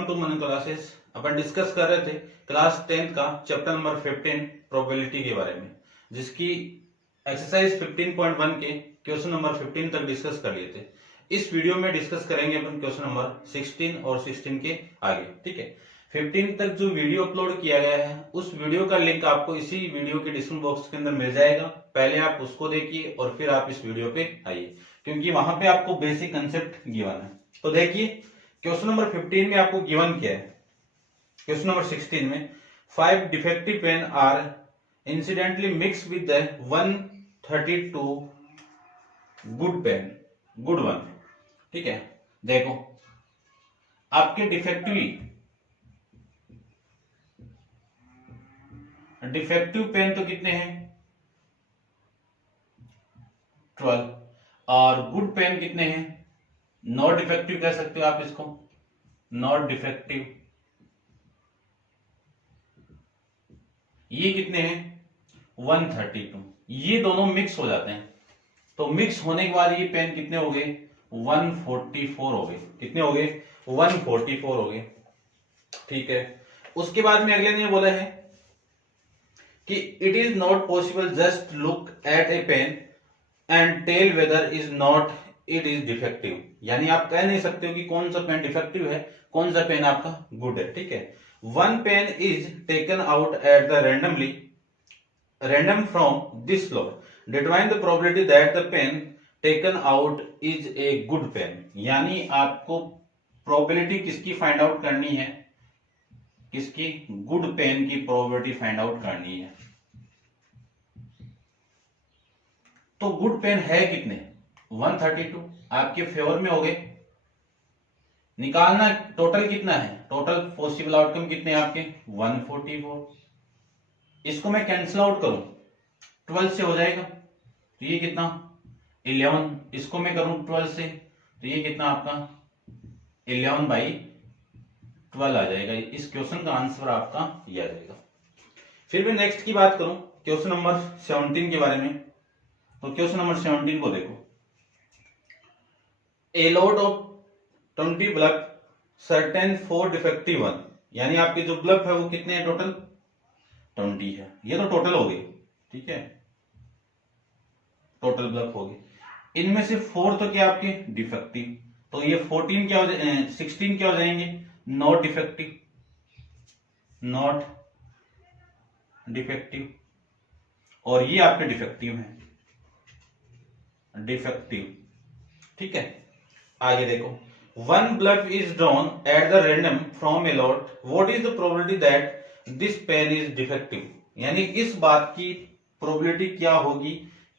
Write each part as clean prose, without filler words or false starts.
Welcome to money classes. अपन discuss कर रहे थे क्लास 10th का चैप्टर नंबर 15 प्रोबेबिलिटी के बारे में, जिसकी एक्सरसाइज 15.1 के क्वेश्चन नंबर 15 तक डिस्कस कर लिए थे। इस वीडियो में डिस्कस करेंगे अपन क्वेश्चन नंबर 16 और 16 के आगे। ठीक है, 15 तक जो वीडियो अपलोड किया गया है उस वीडियो का लिंक आपको इसी वीडियो के डिस्क्रिप्शन बॉक्स के अंदर मिल जाएगा। पहले आप उसको देखिए और फिर आप इस वीडियो पे आइए, क्योंकि वहां पे आपको बेसिक कंसेप्ट गिवन है। तो देखिए क्वेश्चन नंबर 15 में आपको गिवन क्या है। क्वेश्चन नंबर 16 में 5 defective pen are incidentally mix with 132 good pen, good one. ठीक है, देखो आपके डिफेक्टिव पेन तो कितने हैं 12, और गुड पेन कितने हैं, नॉट डिफेक्टिव कह सकते हो आप इसको, नॉट डिफेक्टिव ये कितने हैं 132। ये दोनों मिक्स हो जाते हैं, तो मिक्स होने के बाद ये पेन कितने हो गए 144 हो गए। कितने हो गए 144 हो गए। ठीक है, उसके बाद में अगले ने बोला है कि it is not possible just look at a pen and tell whether is not it is defective. यानी आप कह नहीं सकते हो कि कौन सा पेन डिफेक्टिव है, कौन सा पेन आपका गुड है। ठीक है, one pen is taken out at the random from this floor, determine the probability that the pen taken out is a good pen. यानी आपको प्रोबेबिलिटी किसकी फाइंड आउट करनी है, किसकी, गुड पेन की प्रोबेबिलिटी फाइंड आउट करनी है। तो गुड पेन है कितने 132 आपके फेवर में हो गए। निकालना टोटल कितना है, टोटल पॉसिबल आउटकम कितने हैं आपके 144। इसको मैं कैंसिल आउट करूं 12 से हो जाएगा, तो ये कितना 11। इसको मैं करूं 12 से, तो ये कितना आपका 11/12 आ जाएगा। इस क्वेश्चन का आंसर आपका ये आ जाएगा। फिर मैं नेक्स्ट की बात करूं क्वेश्चन नंबर 17 के बारे में, तो क्वेश्चन नंबर 17 को देखो। A load of 20 bulb certain 4 defective one. यानी आपके जो बल्ब है वो कितने हैं टोटल 20 है। ये तो टोटल हो गई। ठीक है, टोटल बल्ब हो गए। इनमें से 4 तो क्या आपके डिफेक्टिव, तो ये 14 क्या हो जाए 16 क्या हो जाएंगे नॉट डिफेक्टिव, नॉट डिफेक्टिव, और ये आपके डिफेक्टिव हैं, डिफेक्टिव। ठीक है, आगे देखो। One bulb is drawn at the random from a lot, what is the probability that this pen is defective. यानी इस बात की प्रोबेबिलिटी क्या होगी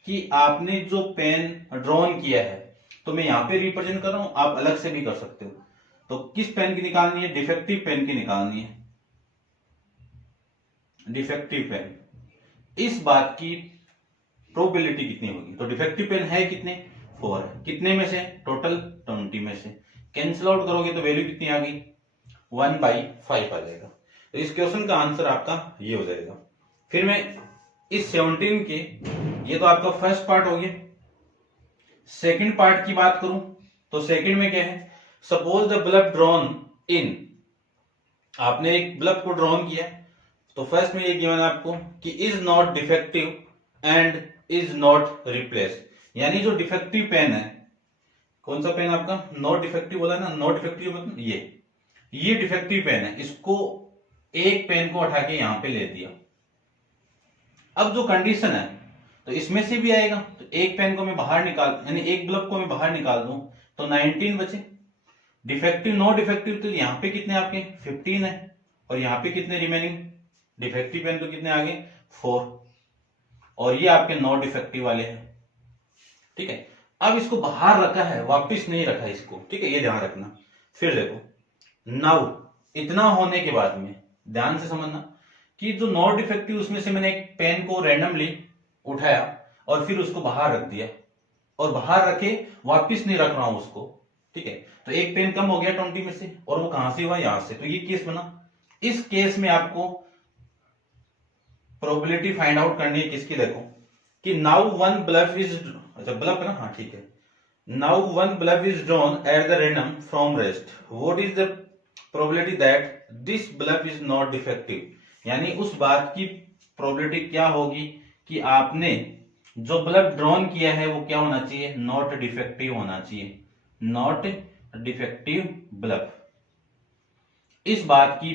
कि आपने जो पेन ड्रॉन किया है, तो मैं यहां पे रिप्रेजेंट कर रहा हूं, आप अलग से भी कर सकते हो। तो किस पेन की निकालनी है, डिफेक्टिव पेन की निकालनी है, डिफेक्टिव पेन। इस बात की प्रोबेबिलिटी कितनी होगी, तो डिफेक्टिव पेन है कितने 4 है। कितने में से टोटल 20 में से। कैंसिल आउट करोगे तो वैल्यू कितनी आ गई 1/5 आ जाएगा। तो इस क्वेश्चन का आंसर आपका ये हो जाएगा। फिर मैं इस 17 के, ये तो आपका फर्स्ट पार्ट हो गया। सेकंड पार्ट की बात करूं तो सेकंड में क्या है, suppose the bulb drawn in, आपने एक बल्ब को ड्रॉन किया, तो फर्स्ट में ये गिवन आपको कि is not defective and is not replace. यानी जो डिफेक्टिव पेन है, कौन सा पेन आपका नॉट डिफेक्टिव बोला ना, नॉट डिफेक्टिव मतलब ये डिफेक्टिव पेन है, इसको एक पेन को उठा के यहां पे ले दिया। अब जो कंडीशन है तो इसमें से भी आएगा, तो एक पेन को मैं बाहर निकाल, यानी एक बल्ब को मैं बाहर निकाल दूं तो 19 बचे। डिफेक्टिव नॉट डिफेक्टिव, तो यहां पे कितने आपके 15 है, और यहां पे कितने रिमेनिंग डिफेक्टिव पेन तो कितने आ गए 4, और ये आपके नॉट डिफेक्टिव वाले हैं। ठीक है, अब इसको बाहर रखा है, वापिस नहीं रखा इसको। ठीक है, ये ध्यान रखना। फिर देखो नाउ, इतना होने के बाद में ध्यान से समझना कि जो नॉट डिफेक्टिव उसमें से मैंने एक पेन को रैंडमली उठाया और फिर उसको बाहर रख दिया, और बाहर रखे वापिस नहीं रख रहा हूं उसको। ठीक है, तो एक पेन कम हो गया 20 में से, और वो कहां से हुआ यहां से, तो ये केस बना। इस केस में आपको प्रोबेबिलिटी फाइंड आउट करनी है किसकी, देखो कि नाउ वन बल्ब इज, अच्छा बल्ब है ना, हाँ ठीक है, now one bulb is drawn at the random from rest, what is the probability that this bulb is not defective, यानी उस बात की प्रोबेबिलिटी क्या होगी कि आपने जो बल्ब ड्रॉन किया है वो क्या होना चाहिए, नॉट डिफेक्टिव होना चाहिए, नॉट डिफेक्टिव बल्ब। इस बात की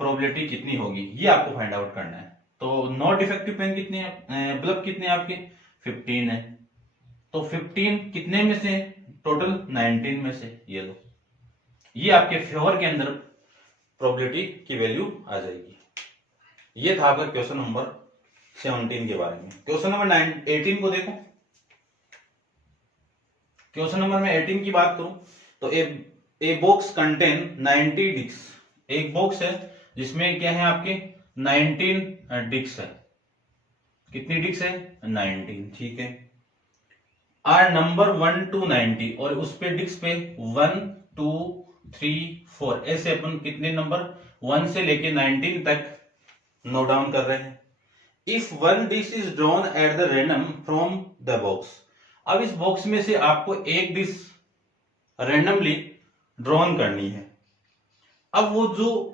प्रोबेबिलिटी कितनी होगी ये आपको फाइंड आउट करना है। तो नॉट डिफेक्टिव पेन कितने हैं, बल्ब कितने आपके 15 है, तो 15 कितने में से, टोटल 19 में से, ये लो, ये आपके फेवर के अंदर प्रोबेबिलिटी की वैल्यू आ जाएगी। ये था आपका क्वेश्चन नंबर 17 के बारे में। क्वेश्चन नंबर 18 को देखो। क्वेश्चन नंबर में 18 की बात करूं तो ए बॉक्स कंटेन 90 डिस्क, एक बॉक्स है जिसमें क्या है आपके 19 डिस्क है। कितनी डिस्क है, 19, ठीक है। आर नंबर 1 to 90, और उस पे डिस्क पे 1 2 3 4 ऐसे अपन कितने नंबर 1 से लेके 19 तक नोट डाउन कर रहे हैं। If one dish is drawn at the random from the box, अब इस बॉक्स में से आपको एक डिश रैंडमली ड्रॉन करनी है। अब वो जो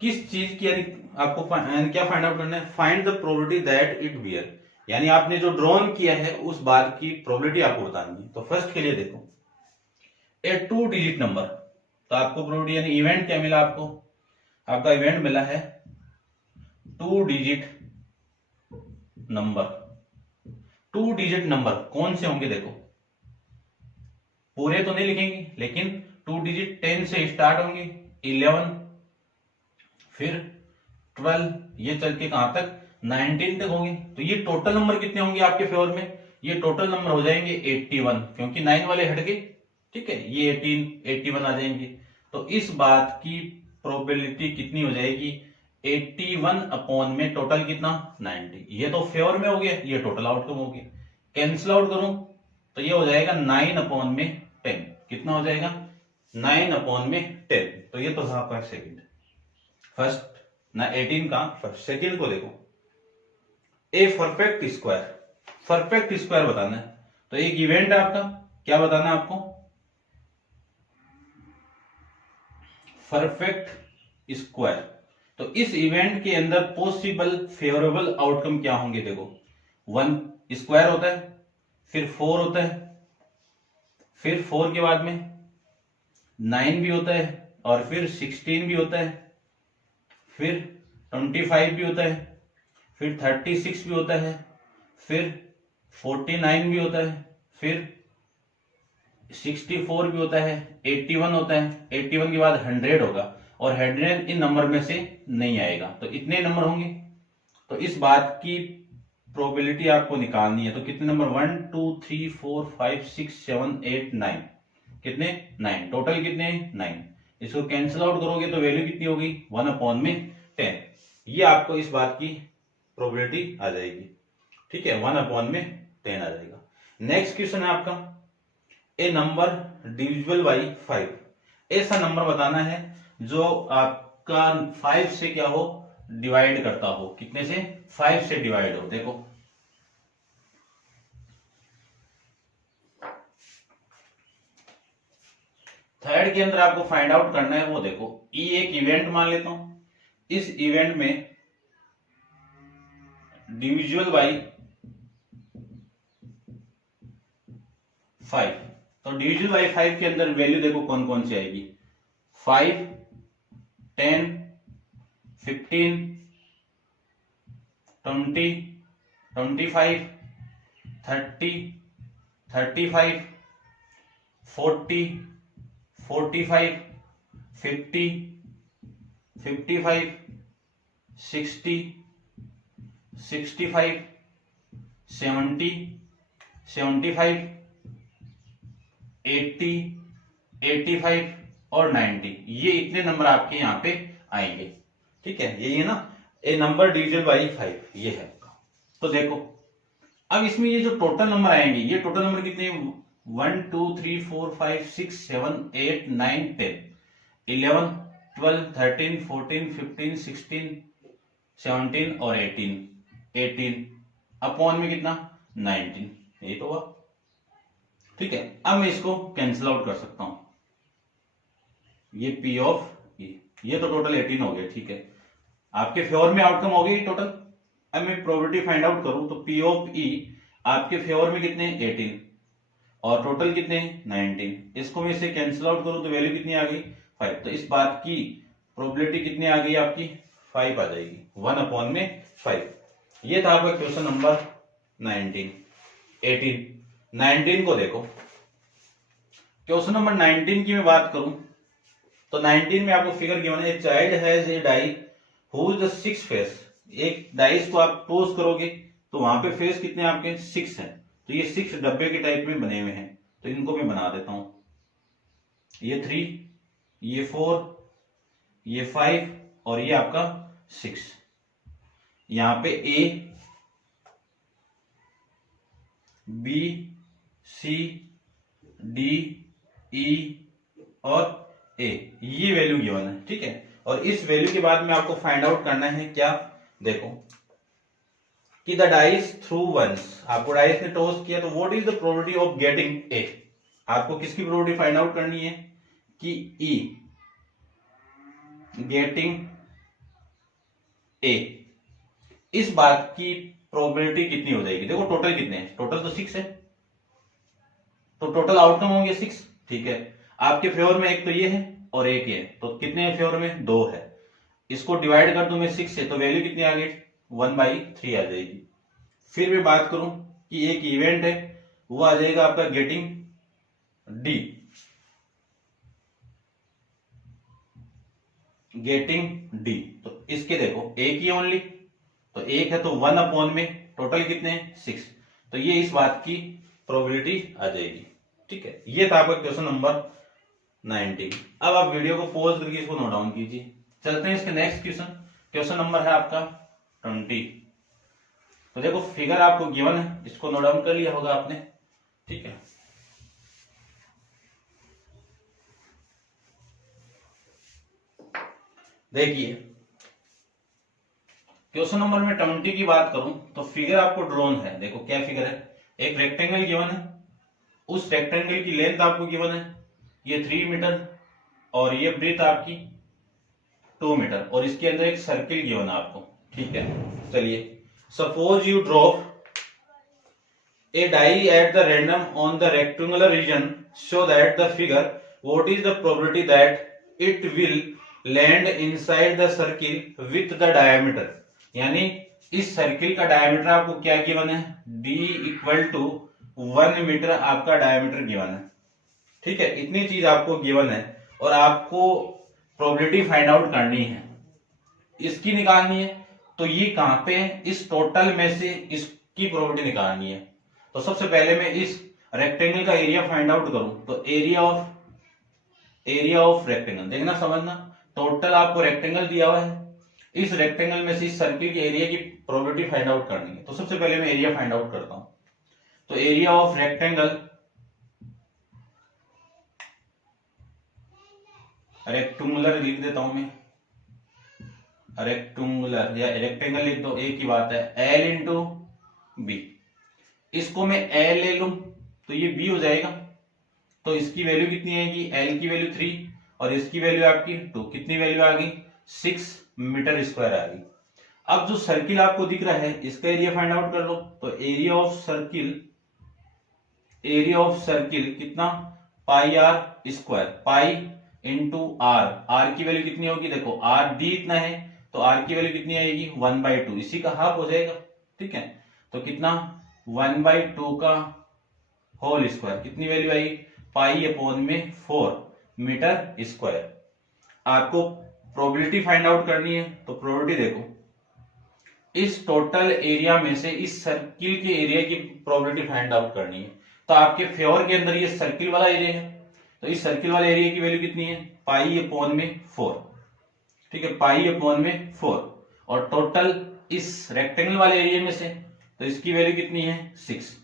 किस चीज की, यानी आपको क्या फाइंड आउट करना है, find the probability that it bear, यानी आपने जो ड्रॉन किया है उस बात की प्रोबेबिलिटी आपको बतानी है। तो फर्स्ट के लिए देखो, ए 2 डिजिट नंबर, तो आपको प्रोबेबिलिटी यानी इवेंट क्या मिला आपको, आपका इवेंट मिला है 2 डिजिट नंबर। 2 डिजिट नंबर कौन से होंगे, देखो पूरे तो नहीं लिखेंगे लेकिन 2 डिजिट 10 से स्टार्ट होंगे, 11 फिर 12, ये चल के कहां तक 19 तक होंगे। तो ये टोटल नंबर कितने होंगे आपके फेवर में, ये टोटल नंबर हो जाएंगे 81, क्योंकि 9 वाले हट गए, ठीक है, ये 18 81 आ जाएंगे। तो इस बात की प्रोबेबिलिटी कितनी हो जाएगी, 81 अपॉन में टोटल कितना 90, ये तो फेवर में हो गया, ये टोटल आउटकम हो गया। कैंसिल आउट करूं तो ये हो जाएगा 9 अपॉन में 10, कितना हो जाएगा 9 अपॉन में 10। तो ये तो था आपका सेकंड, फर्स्ट ना 18 का फर्स्ट। सेकंड को देखो, a perfect square, perfect square बताना है। तो एक इवेंट है आपका, क्या बताना है आपको, परफेक्ट स्क्वायर। तो इस इवेंट के अंदर पॉसिबल फेवरेबल आउटकम क्या होंगे, देखो 1 स्क्वायर होता है, फिर 4 होता है, फिर 4 के बाद में 9 भी होता है, और फिर 16 भी होता है, फिर 25 भी होता है, फिर 36 भी होता है, फिर 49 भी होता है, फिर 64 भी होता है, 81 होता है, 81 के बाद 100 होगा, और 100 इन नंबर में से नहीं आएगा, तो इतने नंबर होंगे। तो इस बात की प्रोबेबिलिटी आपको निकालनी है। तो कितने नंबर 1 2 3 4 5 6 7 8 9, कितने 9, टोटल कितने 9। इसको कैंसिल आउट करोगे तो वैल्यू कितनी होगी 1 अपॉन में 10, ये आपको इस बात की प्रोबेबिलिटी आ जाएगी, ठीक है, 1 अपॉन में 10 आ जाएगा। नेक्स्ट क्वेश्चन है आपका, ए नंबर डिविजिबल बाई 5, ऐसा नंबर बताना है जो आपका 5 से क्या हो, डिवाइड करता हो, कितने से 5 से डिवाइड हो। देखो थर्ड के अंदर आपको फाइंड आउट करना है, वो देखो ई एक इवेंट मान लेता हूं, इस इवेंट में डिविजिबल बाई 5, तो डिविजिबल बाई 5 के अंदर वैल्यू देखो कौन कौन सी आएगी, 5 10 15 20 25 30 35 40 45 50 55 60 65 70 75 80 85 और 90, ये इतने नंबर आपके यहाँ पे आएंगे, ठीक है, यही है ना, ए नंबर डिविजन बाई 5, ये है आपका। तो देखो अब इसमें ये जो टोटल नंबर आएंगे, ये टोटल नंबर कितने 1 2 3 4 5 6 7 8 9 10 11 12 13 14 15 16 17 और 18 अपॉन में कितना 19, यही तो हुआ, ठीक है। अब मैं इसको कैंसिल आउट कर सकता हूं, ये P ऑफ E, ये तो टोटल 18 हो गया, ठीक है। आपके फेवर में आउटकम हो गई टोटल। अब मैं प्रोबेबिलिटी फाइंड आउट करूं तो P ऑफ E आपके फेवर में कितने 18 और टोटल कितने 19। इसको मैं इसे कैंसिल आउट करूं तो वैल्यू कितनी आ गई 5। तो इस बात की प्रोबेबिलिटी कितनी आ गई आपकी 5 आ जाएगी, 1/5। ये था आपका क्वेश्चन नंबर 19। 19 को देखो, क्वेश्चन नंबर 19 की मैं बात करूं तो 19 में आपको फिगर गिवन है, child has a die whose the 6 face. एक डाइस को आप टॉस करोगे तो वहां पे फेस कितने आपके 6 हैं। तो ये 6 डब्बे के टाइप में बने हुए हैं, तो इनको मैं बना देता हूं। ये 3, ये 4, ये 5 और ये आपका 6। यहां पे A, B, C, D, E और A, ये वैल्यू गिवन है, ठीक है। और इस वैल्यू के बाद में आपको फाइंड आउट करना है क्या, देखो कि द डाइस थ्रू वंस, आपको डाइस ने टॉस किया तो what is the probability of getting a. आपको किसकी प्रोबेबिलिटी फाइंड आउट करनी है कि ई गेटिंग ए। इस बात की प्रोबेबिलिटी कितनी हो जाएगी, देखो टोटल कितने हैं, टोटल तो 6 है, तो टोटल आउटकम होंगे 6, ठीक है। आपके फेवर में एक तो ये है और एक ये है, तो कितने हैं फेवर में 2 है। इसको डिवाइड कर दूं मैं 6 से तो वैल्यू कितनी आ गई 1/3 आ जाएगी। फिर मैं बात करूं कि एक इवेंट है, वो आ जाएगा आपका गेटिंग डी, गेटिंग डी। तो इसके देखो एक ही ओनली, तो एक है तो 1/में टोटल कितने हैं 6। तो ये इस बात की प्रोबेबिलिटी आ जाएगी, ठीक है। ये था आपका क्वेश्चन नंबर 19। अब आप वीडियो को पॉज करके इसको नोट डाउन कीजिए। चलते हैं इसके नेक्स्ट क्वेश्चन। क्वेश्चन नंबर है आपका 20। तो देखो फिगर आपको गिवन है, इसको नोट डाउन कर लिया होगा आपने, ठीक है। देखिए क्वेश्चन नंबर में 20 की बात करूं तो फिगर आपको ड्रॉन है। देखो क्या फिगर है, एक रेक्टेंगल गिवन है, उस रेक्टेंगल की लेंथ आपको गिवन है, ये 3 मीटर और ये ब्रीथ आपकी 2 मीटर और इसके अंदर एक सर्किल गिवन है आपको, ठीक है। चलिए suppose you drop a die at the random on the rectangular region so that the figure what is the probability that it will land inside the circle with the diameter। यानी इस circle का diameter आपको क्या given है d = 1 metre आपका diameter given है, ठीक है। इतनी चीज आपको गिवन है और आपको प्रोबेबिलिटी फाइंड आउट करनी है, इसकी निकालनी है। तो ये कहां पे है, इस टोटल में से इसकी प्रोबेबिलिटी निकालनी है। तो सबसे पहले मैं इस रेक्टेंगल का एरिया फाइंड आउट करूं तो एरिया ऑफ रेक्टेंगल, देखना समझना, टोटल आपको रेक्टेंगल दिया हुआ है, इस रेक्टेंगल में से इस सर्किल के एरिया की प्रोबेबिलिटी फाइंड आउट करनी है। तो सबसे पहले मैं एरिया फाइंड आउट करता हूं। तो एरिया ऑफ रेक्टेंगल, रेक्टेंगुलर लिख देता हूं मैं, रेक्टेंगुलर या रेक्टेंगल लिख दो, एक ही बात है, L इंटू बी। इसको मैं L ले लूं तो ये B हो जाएगा। तो इसकी वैल्यू कितनी आएगी, L की वैल्यू 3 और इसकी वैल्यू आपकी 2, कितनी वैल्यू आ गई 6 मीटर स्क्वायर आ गई। अब जो सर्किल आपको दिख रहा है इसका एरिया फाइंड आउट कर लो। तो एरिया ऑफ सर्किल कितना πr square, pi into r, r की वैल्यू कितनी होगी, देखो आर डी इतना है तो आर की वैल्यू कितनी आएगी 1/2, इसी का हाफ हो जाएगा, ठीक है। तो कितना 1/2 का होल स्क्वायर, कितनी वैल्यू आई π/4 मीटर स्क्वायर। आपको प्रोबेबिलिटी फाइंड आउट करनी है। तो प्रोबेबिलिटी देखो, इस टोटल एरिया में से इस सर्किल के एरिया की प्रोबेबिलिटी फाइंड आउट करनी है। तो आपके फेवर के अंदर ये सर्किल वाला एरिया है, तो इस सर्किल वाले एरिया की वैल्यू कितनी है π/4, ठीक है, π/4। और टोटल इस रेक्टेंगल वाले एरिया में से तो इसकी वैल्यू कितनी है 6।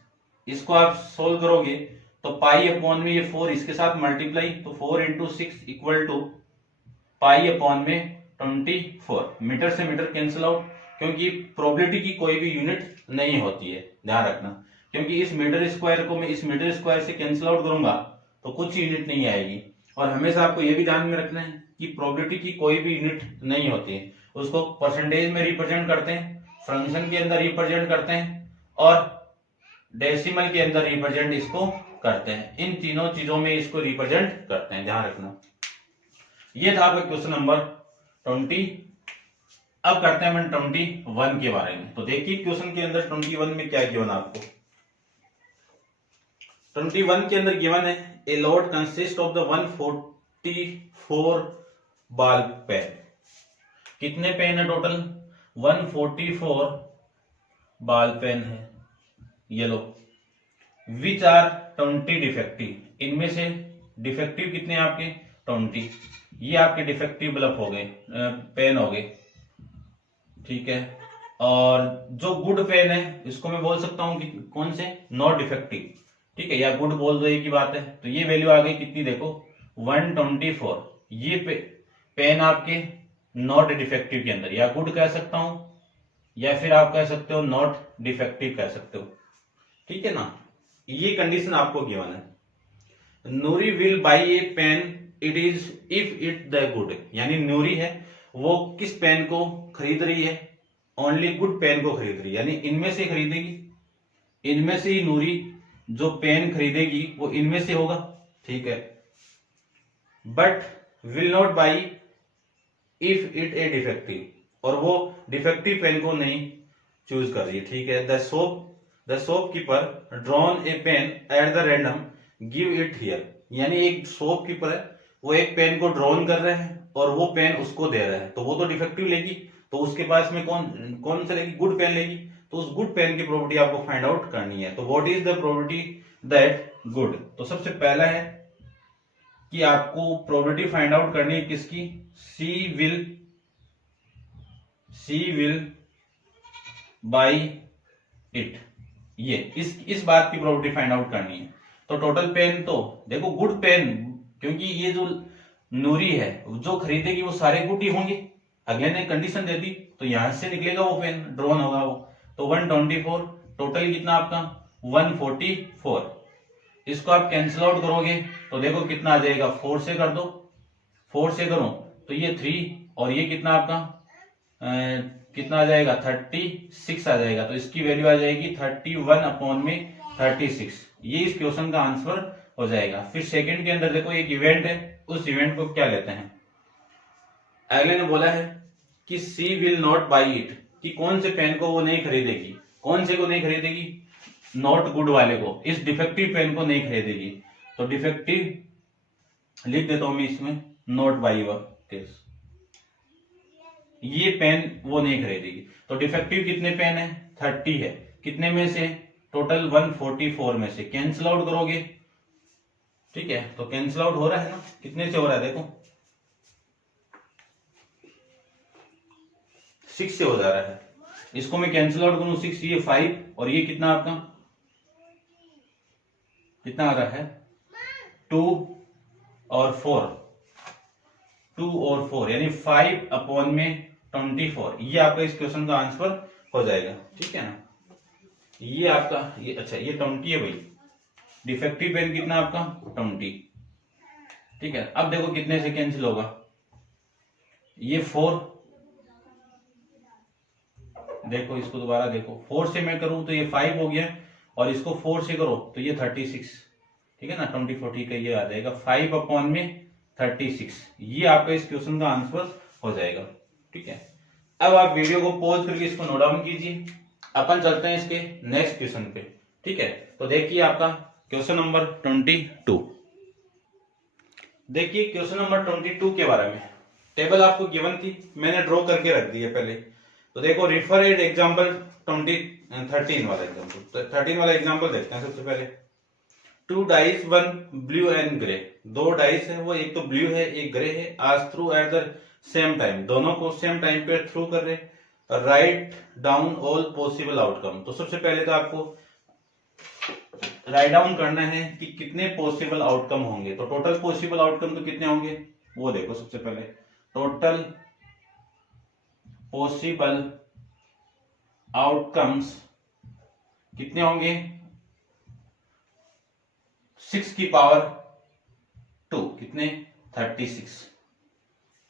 इसको आप सोल्व करोगे तो π/में ये 4 इसके साथ मल्टीप्लाई, तो 4 × 6 = π/24। मीटर से मीटर कैंसिल आउट, क्योंकि प्रोबेबिलिटी की कोई भी यूनिट नहीं होती है, ध्यान रखना। क्योंकि इस मीटर स्क्वायर को मैं इस मीटर स्क्वायर से कैंसिल आउट करूंगा तो कुछ यूनिट नहीं आएगी, और हमेशा आपको ये भी ध्यान में रखना है कि प्रोबेबिलिटी की कोई भी यूनिट नहीं होती है, उसको परसेंटेज में रिप्रेजेंट करते हैं, फ्रैक्शन के अंदर रिप्रेजेंट करते हैं और डेसिमल के अंदर रिप्रेजेंट इसको करते हैं। इन तीनों चीजों में इसको रिप्रेजेंट करते हैं, ध्यान रखना। ये था आपका क्वेश्चन नंबर 20। अब करते हैं 21 के बारे में। तो देखिए क्वेश्चन के अंदर 21 में क्या गिवन आपको। 21 के अंदर गिवन है a load consist of the 144 ball pen. कितने पेन है टोटल? 144 बॉल पेन है, ये लो। Which are 20 defective. इनमें से डिफेक्टिव कितने हैं आपके? 20। ये आपके डिफेक्टिव बल्ब हो गए, पेन हो गए, ठीक है। और जो गुड पेन है इसको मैं बोल सकता हूं कि कौन से? नॉट डिफेक्टिव, ठीक है, या गुड बोल दो, एक ही बात है। तो ये वैल्यू आ गई कितनी देखो, 124। ये पेन आपके नॉट डिफेक्टिव के अंदर, या गुड कह सकता हूं या फिर आप कह सकते हो नॉट डिफेक्टिव कह सकते हो, ठीक है ना। ये कंडीशन आपको गिवन है। Noori will buy a pen it is if it the good, यानी नूरी है वो किस पेन को खरीद रही है? ओनली गुड पेन को खरीद रही है, यानी इनमें से खरीदेगी। इनमें से ही नूरी जो पेन खरीदेगी वो इनमें से होगा, ठीक है। But will not by if it A defective, और वो डिफेक्टिव पेन को नहीं चूज कर रही है, ठीक है। The shopkeeper drawn A pen eight the random give it here, यानी एक शॉपकीपर है वो एक पेन को ड्रॉन कर रहे हैं और वो पेन उसको दे रहा है, तो वो तो डिफेक्टिव लेगी, तो उसके पास में कौन सा लेगी? गुड पेन लेगी। तो उस गुड पेन की प्रॉपर्टी आपको फाइंड आउट करनी है। तो what is the probability that good? तो सबसे पहला है कि आपको प्रोबेबिलिटी फाइंड आउट करनी है किसकी? सी विल बाई इट, ये इस बात की प्रोबेबिलिटी फाइंड आउट करनी है। तो टोटल पेन तो देखो गुड पेन, क्योंकि ये जो नूरी है जो खरीदेगी वो सारे गुड ही होंगे, अगले ने कंडीशन दे दी, तो यहां से निकलेगा वो पेन, ड्रॉन होगा वो। तो 124, टोटल कितना आपका? 144। इसको आप कैंसिल आउट करोगे तो देखो कितना आ जाएगा, 4 से कर दो, 4 से करो तो ये 3, और ये कितना आपका कितना आ जाएगा? 36 आ जाएगा। तो इसकी वैल्यू आ जाएगी 31 अपॉन में 36। ये इस क्वेश्चन का आंसर हो जाएगा। फिर सेकंड के अंदर देखो एक इवेंट है, उस इवेंट को क्या लेते हैं? अगले ने बोला है कि सी विल नॉट बाई इट, कि कौन से पेन को वो नहीं खरीदेगी? कौन से को नहीं खरीदेगी? नॉट गुड वाले को, इस डिफेक्टिव पेन को नहीं खरीदेगी। तो डिफेक्टिव लिख देता हूं मैं इसमें, नॉट बाई केस, ये पेन वो नहीं खरीदेगी। तो डिफेक्टिव कितने पेन है? 30 है। कितने में से? टोटल 144 में से। कैंसिल आउट करोगे, ठीक है, तो कैंसिल आउट हो रहा है ना, कितने से हो रहा है देखो, 6 से हो जा रहा है। इसको मैं कैंसिल आउट करूं 6, ये 5, और ये कितना आपका कितना आ रहा है? 2 और 4, 2 और 4, यानी 5 अपॉन में 24। ये आपका इस क्वेश्चन का आंसर हो जाएगा, ठीक है ना। ये आपका ये अच्छा ये 20 है भाई, डिफेक्टिव पेन कितना आपका? 20, ठीक है। अब देखो कितने से कैंसिल होगा, ये 4, देखो इसको दोबारा देखो, 4 से मैं करूं तो ये 5 हो गया, और इसको 4 से करो तो ये 36, ठीक है ना। 24 ठीक है, ये आ जाएगा 5 अपॉन में 36। ये आपका इस क्वेश्चन का आंसर हो जाएगा, ठीक है। अब आप वीडियो को पॉज करके इसको नोट डाउन कीजिए, अपन चलते हैं इसके नेक्स्ट क्वेश्चन पे, ठीक है। तो देखिए आपका क्वेश्चन नंबर 22। देखिए क्वेश्चन नंबर 22 के बारे में टेबल आपको गिवन थी, मैंने ड्रॉ करके रख दी है पहले। तो देखो रिफर एट एग्जांपल 13 वाला एग्जांपल। तो 13 वाला एग्जांपल देखते हैं सबसे पहले। 2 dice, 1 blue and grey, 2 dice है वो, एक तो ब्लू है एक ग्रे है। आज through at the same time, दोनों को सेम टाइम पे थ्रू कर रहे। Write down all possible outcome. तो सबसे पहले तो आपको राइट डाउन करना है कि कितने पॉसिबल आउटकम होंगे। तो टोटल पॉसिबल आउटकम तो कितने होंगे वो देखो। सबसे पहले टोटल पॉसिबल आउटकम्स कितने होंगे? 6 की पावर 2, कितने कितने 36।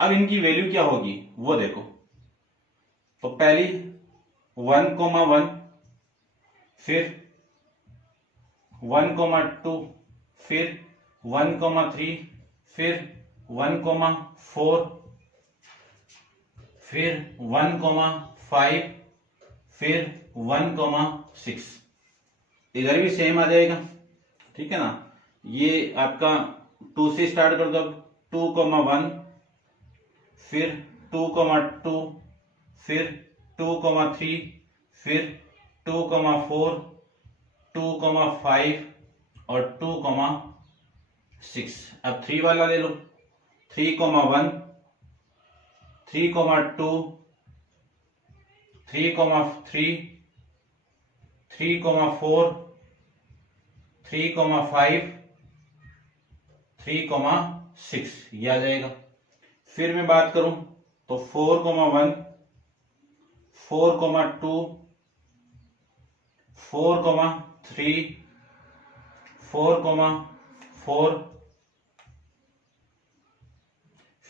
अब इनकी वैल्यू क्या होगी वो देखो। तो पहली 1,1, फिर 1,2, फिर 1,3, फिर 1,4, फिर 1,5, फिर 1,6। इधर भी सेम आ जाएगा, ठीक है ना। ये आपका 2 से स्टार्ट कर दो। 2,1, फिर 2,2, फिर 2,3, फिर 2,4, 2,5 और 2,6। अब 3 वाला ले लो। 3,1, 3,2, 3,3, 3,4, 3,5, 3,6 ये आ जाएगा। फिर मैं बात करूं तो 4,1, 4,2, 4,3, 4,4,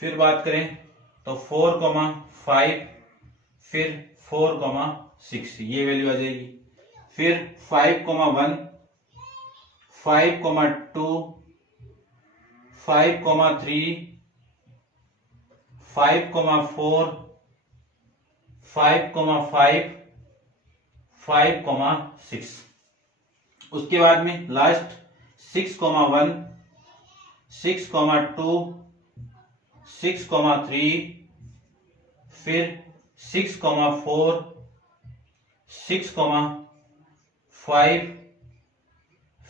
फिर बात करें तो 4,5, फिर 4,6 ये वैल्यू आ जाएगी। फिर 5,1, 5,2, 5,3, 5,4, 5,5, 5,6। उसके बाद में लास्ट 6,1, 6,2, 6,3, फिर 6,4, 6,5,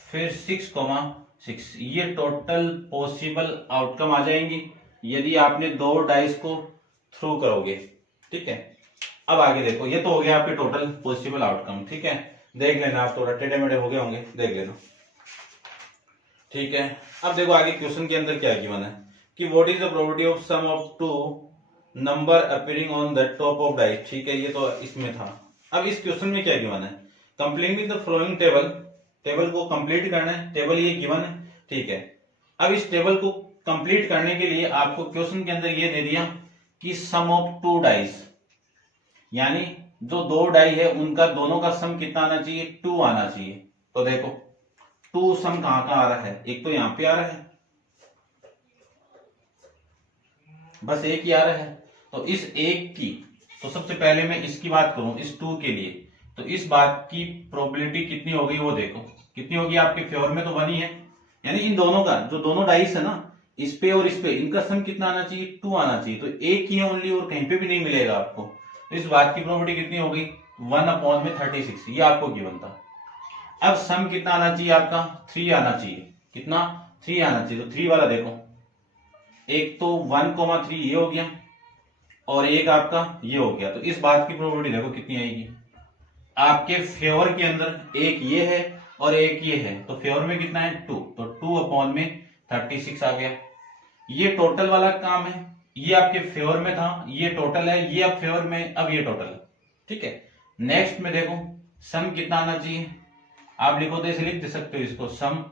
फिर 6,6 ये टोटल पॉसिबल आउटकम आ जाएंगे यदि आपने 2 डाइस को थ्रो करोगे, ठीक है। अब आगे देखो, ये तो हो गया आपके टोटल पॉसिबल आउटकम, ठीक है। देख लेना, आप थोड़ा टेढ़े मेढ़े हो गए होंगे, देख लेना, ठीक है। अब देखो आगे क्वेश्चन के अंदर क्या गिवन है कि what is the probability of sum of 2 number appearing on the top of dice, ठीक है। ये तो इसमें था। अब इस क्वेश्चन में क्या गिवन है, completing the following table, table को कंप्लीट करना है। टेबल ये गिवन है, ठीक है। अब इस टेबल को कंप्लीट करने के लिए आपको क्वेश्चन के अंदर ये दे दिया कि सम ऑफ 2 डाइस, यानी जो 2 डाई है उनका दोनों का सम कितना आना चाहिए, 2 आना चाहिए। तो देखो 2 सम कहां कहां आ रहा है, एक तो यहां पे आ रहा है, बस एक ही आ रहा है। तो इस एक की, तो सबसे पहले मैं इसकी बात करूं इस 2 के लिए, तो इस बात की प्रोबेबिलिटी कितनी हो गई वो देखो, कितनी होगी आपके फेवर में तो 1 ही है। यानी इन दोनों का, जो दोनों डाइस है ना, इस पे और इस पे, इनका सम कितना आना चाहिए, 2 आना चाहिए। तो एक ही है ओनली, और कहीं पे भी नहीं मिलेगा आपको। तो इस बात की प्रोबेबिलिटी कितनी हो गई, 1/36, ये आपको गिवन था। अब सम कितना आना चाहिए आपका, 3 आना चाहिए। कितना, 3 आना चाहिए। तो 3 वाला देखो, एक तो 1,3 ये हो गया और एक आपका ये हो गया। तो इस बात की प्रोबेबिलिटी देखो कितनी आएगी, आपके फेवर के अंदर एक ये है और एक ये है, तो फेवर में कितना है 2, तो 2/36 आ गया। ये टोटल वाला काम है, ये आपके फेवर में था, ये टोटल है, ये अब फेवर में, अब ये टोटल है, ठीक है। नेक्स्ट में देखो सम कितना आना चाहिए, आप लिखो तो ऐसे लिख दे सकते हो इसको, सम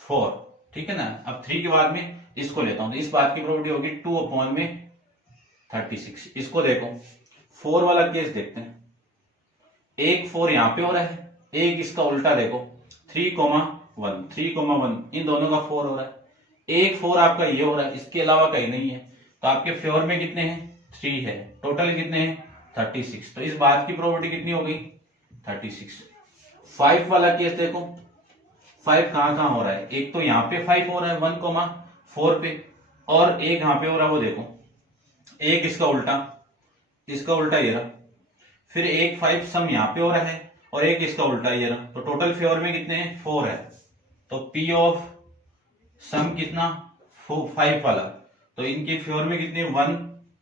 4, ठीक है ना। अब 3 के बाद में इसको लेता हूं, तो इस बात की प्रोबेबिलिटी होगी 2/36। इसको देखो 4 वाला केस देखते हैं। एक 4 यहां पे हो रहा है, एक इसका उल्टा देखो 3,1, 3,1 इन दोनों का 4 हो रहा है, एक 4 आपका ये हो रहा है, इसके अलावा कहीं नहीं है। तो आपके फेवर में कितने हैं, 3 है, टोटल कितने हैं 36। तो इस बात की प्रोबेबिलिटी कितनी हो गई 36। 5 वाला केस देखो, 5 कहां कहां हो रहा है, एक तो यहाँ पे 5 हो रहा है 1,4 पे, और एक यहां पे हो रहा है वो देखो, एक इसका उल्टा ये रहा, फिर एक 5 सम यहाँ पे हो रहा है और एक इसका उल्टा ये रहा। तो टोटल फेवर में कितने हैं 4 है। तो P ऑफ सम कितना 5 वाला, तो इनके फेवर में कितने 1,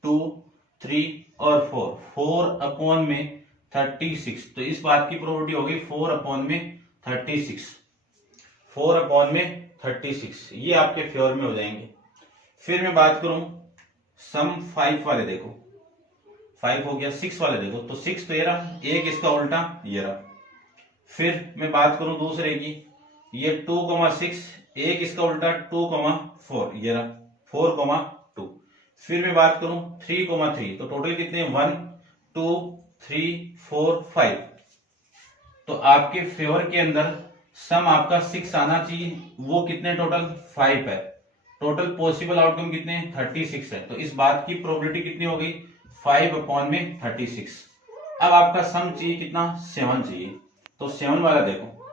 2, 3 और 4/36। तो इस बात की प्रोबेबिलिटी होगी 4/36, 4/36 ये आपके फेवर में हो जाएंगे। फिर मैं बात करूं सम 5 वाले देखो, 5 हो गया, 6 वाले देखो, तो 6 तो ये रहा, एक इसका उल्टा ये रहा। फिर मैं बात करूं दूसरे की, ये 2,6 एक इसका उल्टा 2,4, ये रहा 4,2। फिर मैं बात करूं 3,3, तो टोटल कितने 1 2 3 4 5। तो आपके फेवर के अंदर सम आपका 6 आना चाहिए, वो कितने टोटल 5 है। टोटल पॉसिबल आउटकम कितने 36 है। तो इस बात की प्रोबेबिलिटी कितनी हो गई 5/36। अब आपका सम चाहिए कितना 7 चाहिए। तो 7 वाला देखो,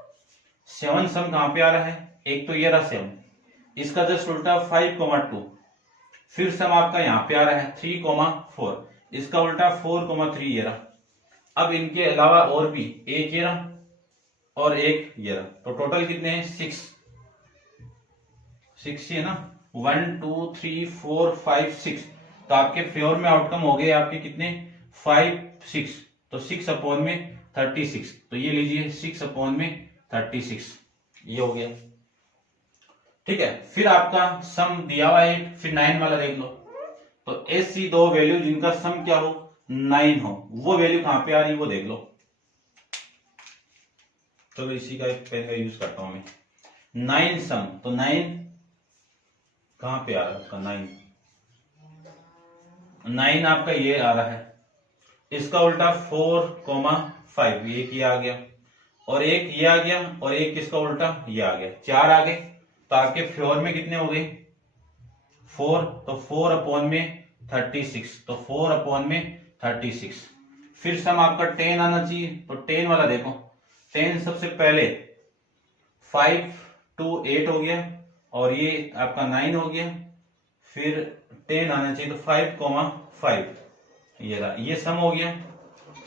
7 सम कहां पे आ रहा है, एक तो ये रहा 7, इसका जस्ट उल्टा 5,2। फिर सम आपका यहां पे आ रहा है 3,4, इसका उल्टा 4,3 ये रहा। अब इनके अलावा और भी एक ये रहा और एक ये रहा, तो टोटल कितने हैं 6 है ना, 1 2 3 4 5 6। तो आपके फेवर में आउटकम हो गए आपके कितने 5 6। तो 6/36, तो ये लीजिए 6/36 ये हो गया। ठीक है, फिर आपका सम दिया हुआ 8, फिर 9 वाला देख लो। तो ऐसी दो वैल्यू जिनका सम क्या हो 9 हो, वो वैल्यू कहां पे आ रही है वो देख लो। चलो इसी का एक पेन का यूज करता हूं मैं। 9 सम, तो 9 कहां पे आ रहा है आपका 9 आपका ये आ रहा है, इसका उल्टा 4,5, एक ये आ गया और एक ये आ गया और एक इसका उल्टा ये आ गया, 4 आ गए। तो आपके फेवर में कितने हो गए 4, तो 4/36, तो 4/36। फिर सम आपका 10 आना चाहिए, तो 10 वाला देखो, 10 सबसे पहले 5 2 8 हो गया और ये आपका 9 हो गया। फिर 10 आना चाहिए, तो 5,5 ये रहा, ये सम हो गया।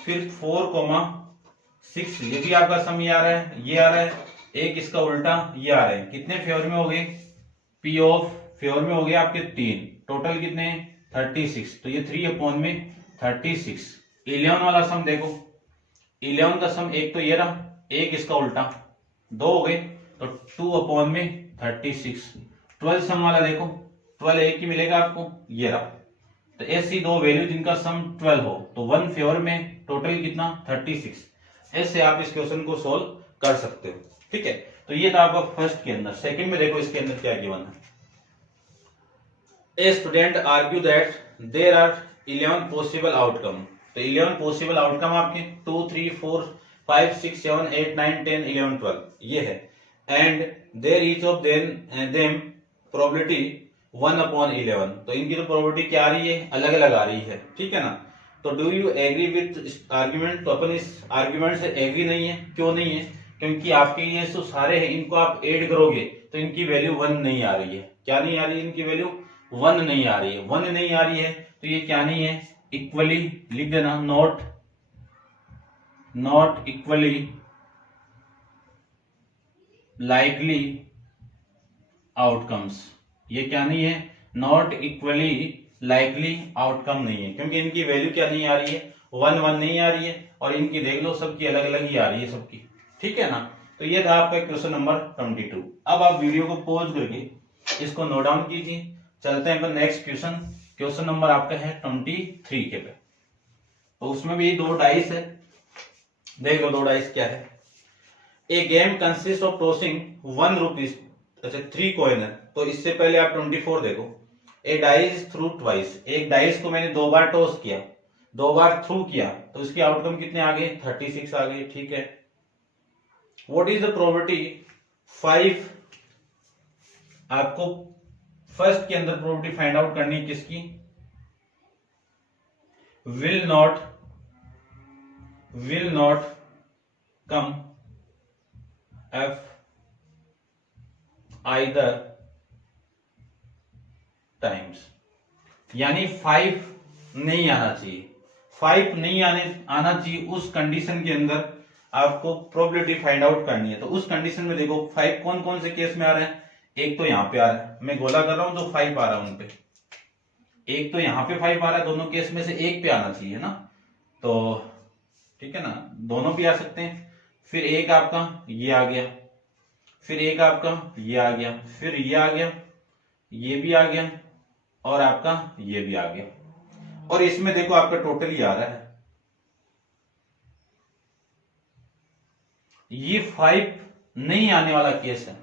फिर 4,6 ये भी आपका सम ये आ रहा है, ये आ रहा है, एक इसका उल्टा ये आ रहा है। कितने फेवर में हो गए, पी ऑफ फेवर में हो गए आपके 3, टोटल कितने 36, तो ये 3/36। 11 वाला सम देखो, 11 का सम एक तो ये रहा, एक इसका उल्टा 2 हो गए, तो 2/36। 12 सम वाला देखो, 12 एक ही मिलेगा आपको, ये रहा। तो ऐसी दो वैल्यू जिनका सम 12 हो, तो 1 फेवर में टोटल कितना 36। ऐसे आप इस क्वेश्चन को सोल्व कर सकते हो। ठीक है, तो ये था आपका फर्स्ट के अंदर। सेकंड में देखो इसके अंदर क्या गिवन है। A student argue that there are 11 possible outcome. तो 11 पॉसिबल आउटकम आपके 2 3 4 5 6 7 8 9 10 11 12 ये है। And there each of them probability 1/11। तो इनकी तो प्रोबेबिलिटी क्या आ रही है, अलग अलग आ रही है। ठीक है ना। तो do you agree with argument, तो अपन इस आर्ग्यूमेंट से एग्री नहीं है। क्यों नहीं है, क्योंकि आपके ये जो सारे हैं इनको आप ऐड करोगे तो इनकी वैल्यू 1 नहीं आ रही है। क्या नहीं आ रही है, इनकी वैल्यू 1 नहीं आ रही है। 1 नहीं आ रही है तो ये क्या नहीं है, इक्वली लिख देना, नॉट इक्वली लाइकली आउटकम्स। ये क्या नहीं है, नॉट इक्वली लाइकली आउटकम नहीं है, क्योंकि इनकी वैल्यू क्या नहीं आ रही है, 1 नहीं आ रही है। और इनकी देख लो सबकी अलग अलग ही आ रही है सबकी। ठीक है ना। तो ये था आपका क्वेश्चन नंबर 22। अब आप वीडियो को पॉज करके इसको नोट डाउन कीजिए। चलते हैं नेक्स्ट क्वेश्चन। क्वेश्चन नंबर आपका है 23 के पे। तो उसमें भी 2 डाइस है, देख लो 2 डाइस क्या है। A game consist of tossing 1 rupees, अच्छा 3 कॉइन है। तो इससे पहले आप 24 देखो। ए डाइस थ्रू ट्वाइस, एक डाइस को मैंने 2 बार टॉस किया, 2 बार थ्रू किया, तो इसके आउटकम कितने आ गए 36 आ गए। ठीक है। व्हाट इज द प्रोबेबिलिटी 5, आपको फर्स्ट के अंदर प्रोबेबिलिटी फाइंड आउट करनी है किसकी, will not come F either times, यानी 5 नहीं आना चाहिए। 5 नहीं आना चाहिए उस कंडीशन के अंदर आपको प्रोबेबिलिटी फाइंड आउट करनी है। तो उस कंडीशन में देखो 5 कौन कौन से केस में आ रहा है, एक तो यहां पे आ रहा है, मैं गोला कर रहा हूं जो 5 आ रहा है उन पे, एक तो यहां पे 5 आ रहा है, दोनों केस में से एक पे आना चाहिए ना। तो ठीक है ना, दोनों भी आ सकते हैं। फिर एक आपका ये आ गया, फिर एक आपका ये आ गया, फिर ये आ गया, ये भी आ गया और आपका ये भी आ गया। और इसमें देखो आपका टोटल ये आ रहा है, ये 5 नहीं आने वाला केस है।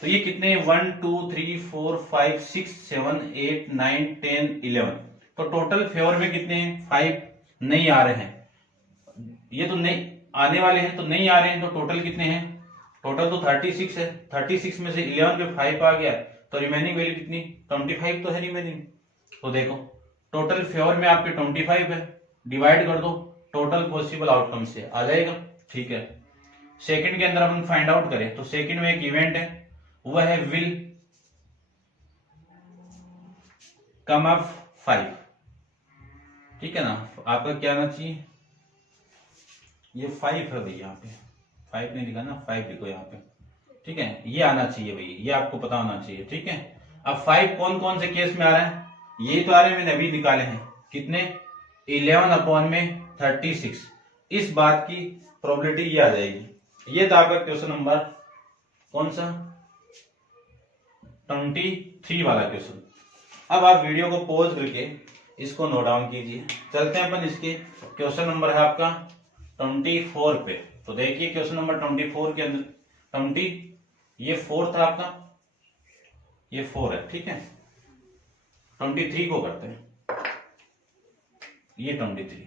तो ये कितने 1 2 3 4 5 6 7 8 9 10 11, तो टोटल फेवर में कितने हैं 5 नहीं आ रहे हैं, ये तो नहीं आने वाले हैं तो नहीं आ रहे हैं, तो टोटल कितने हैं, टोटल तो 36 है, 36 में से 11 पे 5 आ गया तो रिमेनिंग वैल्यू कितनी 25 तो है रिमेनिंग। तो देखो टोटल फेवर में आपके 25 है, डिवाइड कर दो टोटल पॉसिबल आउटकम से आ जाएगा। ठीक है, सेकंड के अंदर हम फाइंड आउट करें तो सेकंड में एक इवेंट है, वह है विल कम अप 5। ठीक है ना, आपका क्या आना चाहिए, ये 5 है भाई, यहाँ पे 5 नहीं लिखा ना, 5 लिखो यहाँ पे। ठीक है, ये आना चाहिए भाई, ये आपको पता होना चाहिए। ठीक है, अब 5 कौन कौन से केस में आ रहा है, ये तो आ रहे हैं मैंने अभी निकाले हैं, कितने 11/36, इस बात की प्रोबेबिलिटी ये आ जाएगी। ये था आपका क्वेश्चन नंबर कौन सा 23 वाला क्वेश्चन। अब आप वीडियो को पॉज करके इसको नोट डाउन कीजिए, चलते हैं अपन इसके क्वेश्चन नंबर है आपका 24 पे। तो देखिए क्वेश्चन नंबर 24 के अंदर 20 ये 4 था आपका, ये 4 है। ठीक है, 23 को करते हैं, ये 23,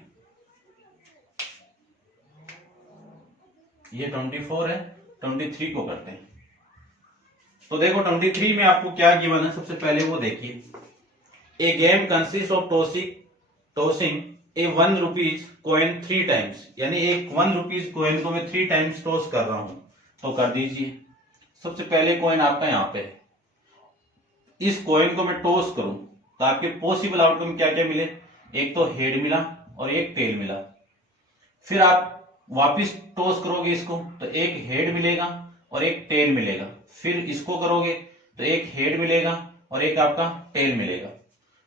ये 24 है, 23 को करते हैं। तो देखो 23 में आपको क्या गिवन है, सबसे पहले वो देखिए, a game consist of tossing a 1 rupees coin 3 times, यानी एक 1 रुपीज कॉइन को मैं 3 टाइम्स टॉस कर रहा हूं। तो कर दीजिए, सबसे पहले कॉइन आपका यहां पे है, इस कॉइन को मैं टॉस करूं तो आपके पॉसिबल आउटकम क्या क्या मिले, एक तो हेड मिला और एक टेल मिला। फिर आप वापिस टॉस करोगे इसको तो एक हेड मिलेगा और एक टेल मिलेगा। फिर इसको करोगे तो एक हेड मिलेगा और एक आपका टेल मिलेगा।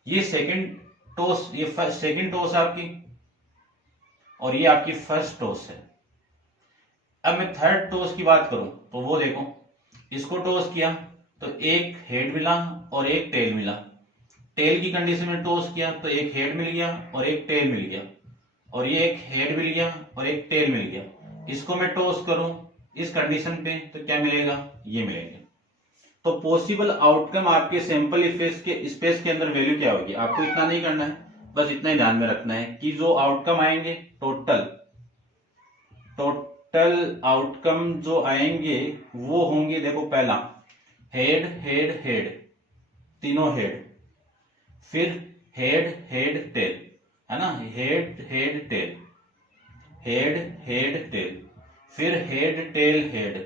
ये सेकंड टॉस, ये सेकंड टॉस आपकी, और ये आपकी फर्स्ट टॉस है। अब मैं थर्ड टॉस की बात करूं तो वो देखो, इसको टॉस किया तो एक हेड मिला और एक टेल मिला। टेल की कंडीशन में टॉस किया तो एक हेड मिल गया और एक टेल मिल गया, और ये एक हेड मिल गया और एक टेल मिल गया। इसको मैं टॉस करूं इस कंडीशन पे तो क्या मिलेगा, ये मिलेगा। तो पॉसिबल आउटकम आपके सैंपल स्पेस के अंदर वैल्यू क्या होगी, आपको इतना नहीं करना है, बस इतना ही ध्यान में रखना है कि जो आउटकम आएंगे टोटल आउटकम जो आएंगे वो होंगे, देखो पहला हेड हेड हेड, तीनों हेड, फिर हेड हेड टेल, है ना, head head tail, head head tail, फिर head tail head,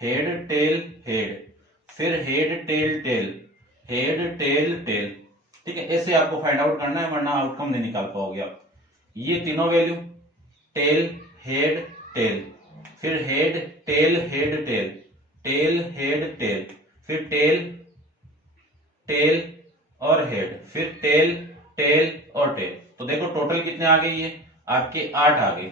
head tail head, फिर head tail tail, head tail tail. ठीक है, ऐसे आपको फाइंड आउट करना है, वरना आउटकम नहीं निकाल पाओगे आप। ये तीनों वैल्यू टेल हेड टेल, फिर head tail head tail, tail head tail, फिर टेल टेल और हेड, फिर टेल टेल और टेल। तो देखो टोटल कितने आ गए, ये आपके 8 आ गए।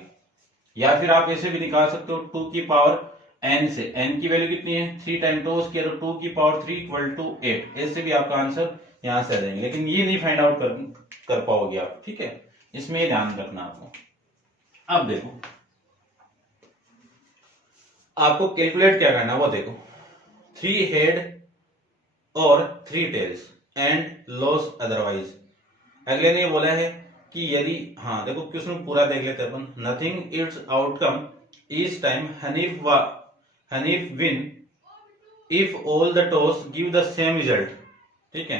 या फिर आप ऐसे भी निकाल सकते हो 2 की पावर n से, n की वैल्यू कितनी है 3 टाइम टॉस किया तो 2 की पावर 3 इक्वल टू 8, ऐसे भी आपका आंसर यहां से आ जाएंगे। लेकिन ये नहीं फाइंड आउट कर पाओगे आप। ठीक है, इसमें ये ध्यान रखना आपको। अब देखो आपको कैलकुलेट क्या करना है, वो देखो 3 हेड और 3 टेल्स एंड लॉस अदरवाइज। अगले ने बोला है कि यदि, हाँ देखो क्वेश्चन पूरा देख लेते हैं अपन। Nothing it's outcome each time Hanif win if all the toss give the same result. ठीक है,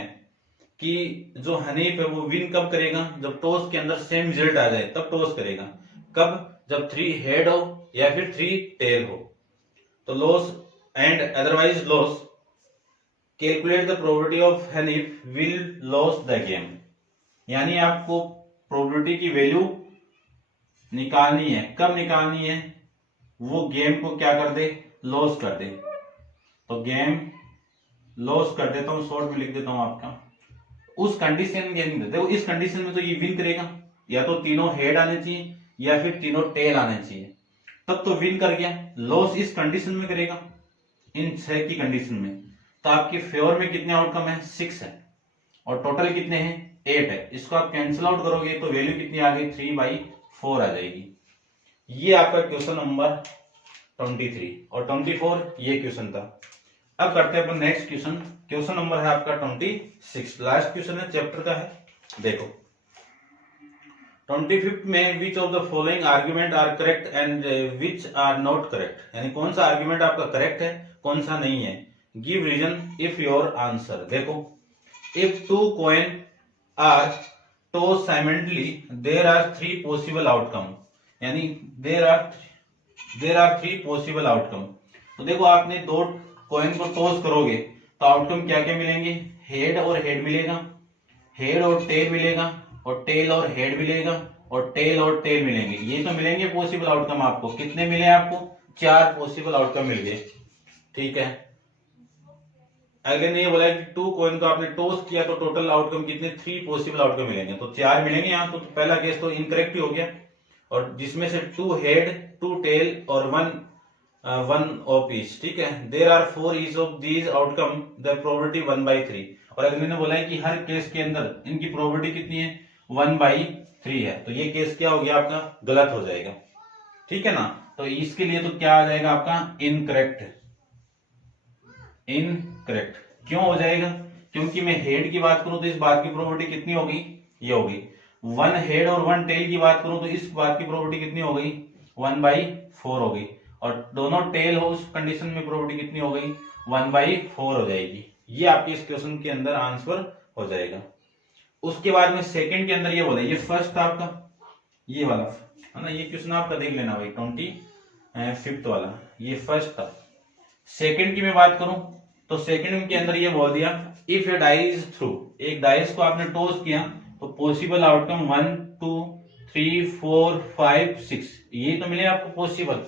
कि जो हनीफ है वो विन कब करेगा, जब टॉस के अंदर सेम रिजल्ट आ जाए तब टॉस करेगा। कब, जब 3 हेड हो या फिर 3 टेल हो। तो loss and otherwise loss, calculate the probability of Hanif will loss the game. यानी आपको प्रोबेबिलिटी की वैल्यू निकालनी है। कब निकालनी है, वो गेम को क्या कर दे, लॉस कर दे। तो गेम लॉस कर देता हूं, शॉर्ट में लिख देता हूं आपका, उस कंडीशन में। देखो इस कंडीशन में तो ये विन करेगा, या तो तीनों हेड आने चाहिए या फिर तीनों टेल आने चाहिए, तब तो विन कर गया। लॉस इस कंडीशन में करेगा, इन 6 की कंडीशन में। तो आपके फेवर में कितने आउटकम है, 6 है, और टोटल कितने हैं, 8 है। इसको आप कैंसिल आउट करोगे तो वैल्यू कितनी आ गई, 3/4 आ जाएगी। ये आपका क्वेश्चन नंबर 23 और 24 ये क्वेश्चन था। अब करते हैं अपन नेक्स्ट क्वेश्चन। क्वेश्चन नंबर है आपका 26, लास्ट क्वेश्चन है, चैप्टर का है। देखो 25 में which of the following argument are correct and which are not correct, यानी कौन सा आर्ग्यूमेंट आपका करेक्ट है कौन सा नहीं है। Give reason if your answer. देखो if two coin are toss simultaneously there are 3 possible outcome, यानी देयर आर 3 पॉसिबल आउटकम। तो देखो आपने 2 कॉइन को टॉस करोगे तो आउटकम क्या क्या मिलेंगे, हेड और हेड मिलेगा, हेड और टेल मिलेगा, और टेल और हेड मिलेगा, और टेल और टेल मिलेंगे। ये तो मिलेंगे पॉसिबल आउटकम। आपको कितने मिले, आपको 4 पॉसिबल आउटकम मिल गए। ठीक है, अगले ने ये बोला कि 2 कॉइन को आपने टॉस किया तो टोटल आउटकम कितने, 3 पॉसिबल आउटकम मिलेंगे, तो 4 मिलेंगे यहाँ। तो पहला केस तो इनकरेक्ट ही हो गया, और जिसमें से 2 हेड 2 टेल और 1 ऑफ ईच। ठीक है, there are 4 each of these outcome the probability 1/3। और अगले ने बोला है कि हर केस के अंदर इनकी प्रोबेबिलिटी कितनी है, 1/3 है। तो ये केस क्या हो गया आपका, गलत हो जाएगा। ठीक है ना, तो इसके लिए तो क्या आ जाएगा आपका, इनकरेक्ट। इनकरेक्ट क्यों हो जाएगा, क्योंकि मैं हेड की बात करूं तो इस बात की प्रोबेबिलिटी कितनी होगी, ये होगी 1 हेड और 1 टेल की बात करूं तो इस बात की प्रोबेबिलिटी कितनी हो गई, 1/4 हो गई, और दोनों टेल हो उस कंडीशन में प्रोबेबिलिटी कितनी हो गई, 1/4 हो जाएगी। ये आपके इस क्वेश्चन के अंदर आंसर हो जाएगा। उसके बाद में सेकंड के अंदर ये बोला, ये फर्स्ट आपका ये वाला है ना, ये क्वेश्चन आपका देख लेना भाई 25 वाला, ये फर्स्ट था। सेकंड की मैं बात करूं तो सेकंड के अंदर ये बोल दिया इफ ए डाइस थ्रू, एक डाइस को आपने टॉस किया तो पॉसिबल आउटकम 1 2 3 4 5 6, ये तो मिले आपको पॉसिबल।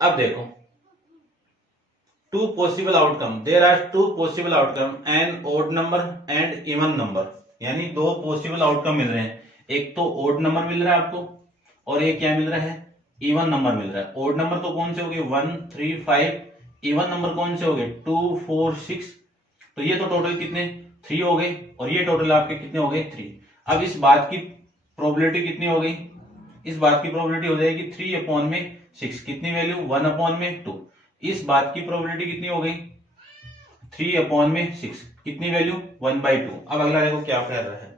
अब देखो 2 possible outcome, there are 2 possible outcome an odd number and even number, यानी 2 पॉसिबल आउटकम मिल रहे हैं। एक तो ओड नंबर मिल रहा है आपको, और एक क्या मिल रहा है, इवन नंबर मिल रहा है। ओड नंबर तो कौन से हो गए, 1 3 5, इवन नंबर कौन से हो गए, 2 4 6। तो ये तो टोटल कितने 3 हो गए, और ये टोटल आपके कितने हो गए 3। अब इस बात की प्रोबेबिलिटी कितनी हो गई, इस बात की प्रोबेबिलिटी हो जाएगी 3/6, कितनी वैल्यू 1/2। इस बात की प्रोबेबिलिटी कितनी हो गई 3/6, कितनी वैल्यू 1/2। अब अगला देखो क्या कह रहा है,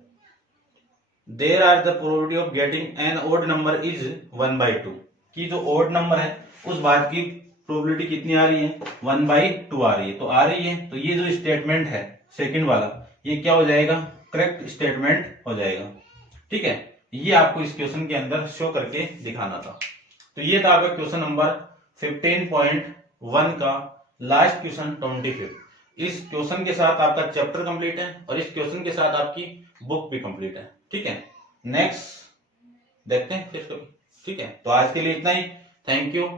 there are the probability of getting an odd number is 1/2, की जो ओड नंबर है उस बात की प्रोबेबिलिटी कितनी आ रही है, 1/2 आ रही है। तो आ रही है, तो ये जो स्टेटमेंट है सेकंड वाला, ये क्या हो जाएगा, करेक्ट स्टेटमेंट हो जाएगा। ठीक है, ये आपको इस क्वेश्चन के अंदर शो करके दिखाना था। तो ये था आपका क्वेश्चन नंबर 15.1 का लास्ट क्वेश्चन 25। इस क्वेश्चन के साथ आपका चैप्टर कंप्लीट है, और इस क्वेश्चन के साथ आपकी बुक भी कंप्लीट है। ठीक है, नेक्स्ट देखते हैं फिर कभी। ठीक है, तो आज के लिए इतना ही, थैंक यू।